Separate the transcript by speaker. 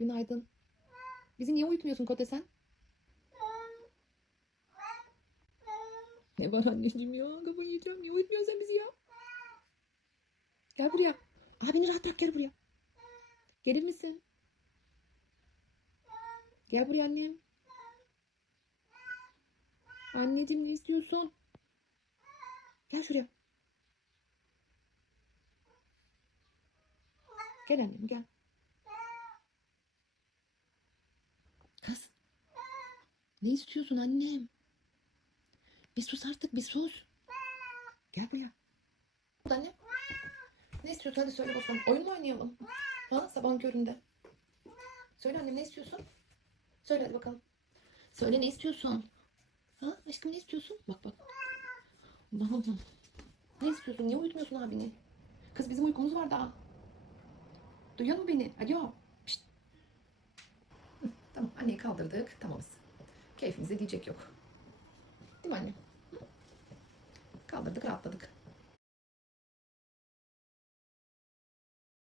Speaker 1: Günaydın. Bizi niye uyutmuyorsun Kote sen? Ne var anneciğim ya? Kafayı yiyeceğim. Niye uyutmuyorsun sen bizi ya? Gel buraya. Abini rahat bırak gel buraya. Gelir misin? Gel buraya annem. Anneciğim ne istiyorsun? Gel şuraya. Gel annem gel. Kız. Ne istiyorsun annem? Bir sus artık bir sus. Gel buraya. Annem. Ne istiyorsun hadi söyle bakalım. Oyun mu oynayalım? Ha sabahın köründe. Söyle annem ne istiyorsun? Söyle hadi bakalım. Söyle ne istiyorsun? Ha aşkım ne istiyorsun? Bak bak. Babam. Ne istiyorsun? Niye uyutmuyorsun abini? Kız bizim uykumuz var daha. Duyuyor mu beni? Alo. Pişt. Tamam anneyi kaldırdık. Tamamız. Keyfimize diyecek yok. Değil mi anne? Kaldırdık rahatladık.